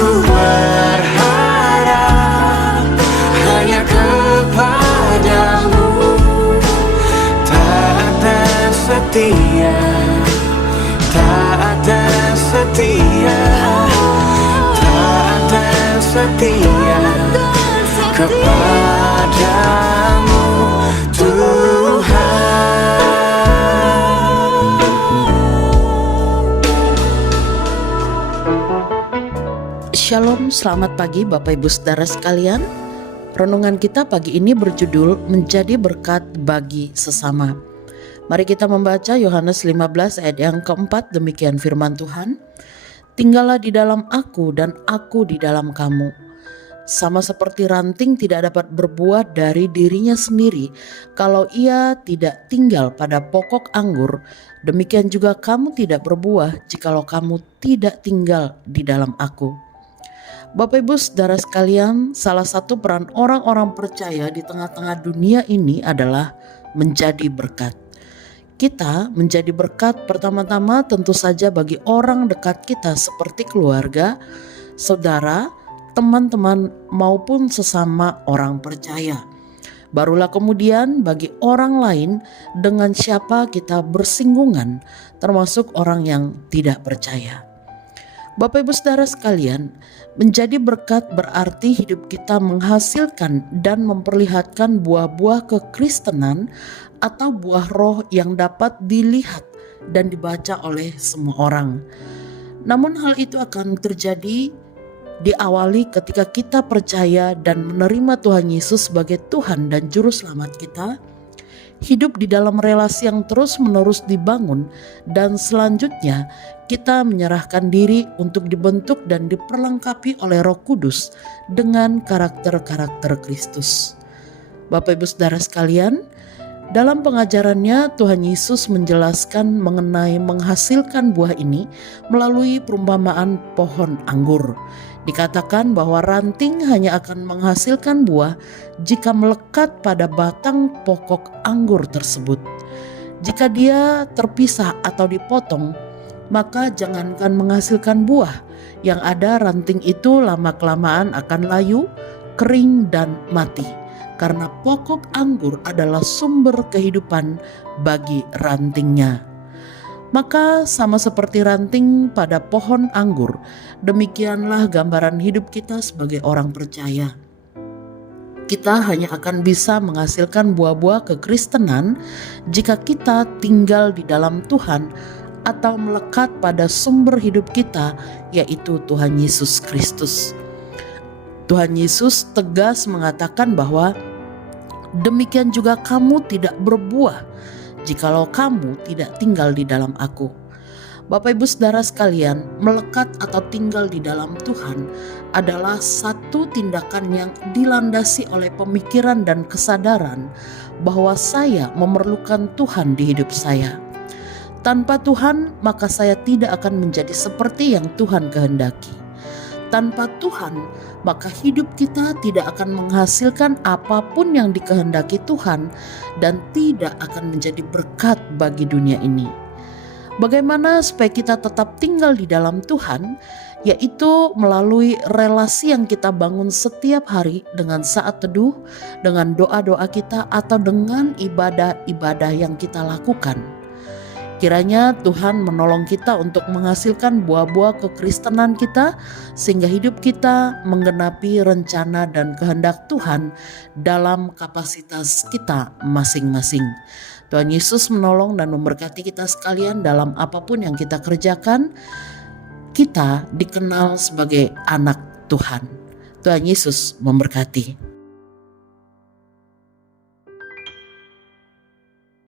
Ku berharap hanya kepadamu. Tak ada setia, tak ada setia, tak ada setia kepadamu Tuhan. Shalom, selamat pagi Bapak Ibu Saudara sekalian. Renungan kita pagi ini berjudul Menjadi Berkat Bagi Sesama. Mari kita membaca Yohanes 15 ayat yang keempat. Demikian firman Tuhan. Tinggallah di dalam aku dan aku di dalam kamu. Sama seperti ranting tidak dapat berbuah dari dirinya sendiri kalau ia tidak tinggal pada pokok anggur, demikian juga kamu tidak berbuah jikalau kamu tidak tinggal di dalam aku. Bapak Ibu Saudara sekalian, salah satu peran orang-orang percaya di tengah-tengah dunia ini adalah menjadi berkat. Kita menjadi berkat pertama-tama tentu saja bagi orang dekat kita seperti keluarga, saudara, teman-teman maupun sesama orang percaya. Barulah kemudian bagi orang lain dengan siapa kita bersinggungan, termasuk orang yang tidak percaya. Bapak Ibu Saudara sekalian, menjadi berkat berarti hidup kita menghasilkan dan memperlihatkan buah-buah kekristenan atau buah roh yang dapat dilihat dan dibaca oleh semua orang. Namun hal itu akan terjadi diawali ketika kita percaya dan menerima Tuhan Yesus sebagai Tuhan dan Juru Selamat kita, hidup di dalam relasi yang terus-menerus dibangun, dan selanjutnya kita menyerahkan diri untuk dibentuk dan diperlengkapi oleh Roh Kudus dengan karakter-karakter Kristus. Bapak Ibu Saudara sekalian, dalam pengajarannya Tuhan Yesus menjelaskan mengenai menghasilkan buah ini melalui perumpamaan pohon anggur. Dikatakan bahwa ranting hanya akan menghasilkan buah jika melekat pada batang pokok anggur tersebut. Jika dia terpisah atau dipotong, maka jangankan menghasilkan buah, yang ada ranting itu lama-kelamaan akan layu, kering dan mati. Karena pokok anggur adalah sumber kehidupan bagi rantingnya. Maka sama seperti ranting pada pohon anggur, demikianlah gambaran hidup kita sebagai orang percaya. Kita hanya akan bisa menghasilkan buah-buah kekristenan jika kita tinggal di dalam Tuhan atau melekat pada sumber hidup kita, yaitu Tuhan Yesus Kristus. Tuhan Yesus tegas mengatakan bahwa demikian juga kamu tidak berbuah jikalau kamu tidak tinggal di dalam aku. Bapak Ibu Saudara sekalian, melekat atau tinggal di dalam Tuhan adalah satu tindakan yang dilandasi oleh pemikiran dan kesadaran bahwa saya memerlukan Tuhan di hidup saya. Tanpa Tuhan, maka saya tidak akan menjadi seperti yang Tuhan kehendaki. Tanpa Tuhan, maka hidup kita tidak akan menghasilkan apapun yang dikehendaki Tuhan dan tidak akan menjadi berkat bagi dunia ini. Bagaimana supaya kita tetap tinggal di dalam Tuhan? Yaitu melalui relasi yang kita bangun setiap hari dengan saat teduh, dengan doa-doa kita, atau dengan ibadah-ibadah yang kita lakukan. Kiranya Tuhan menolong kita untuk menghasilkan buah-buah kekristenan kita, sehingga hidup kita menggenapi rencana dan kehendak Tuhan dalam kapasitas kita masing-masing. Tuhan Yesus menolong dan memberkati kita sekalian dalam apapun yang kita kerjakan. Kita dikenal sebagai anak Tuhan. Tuhan Yesus memberkati.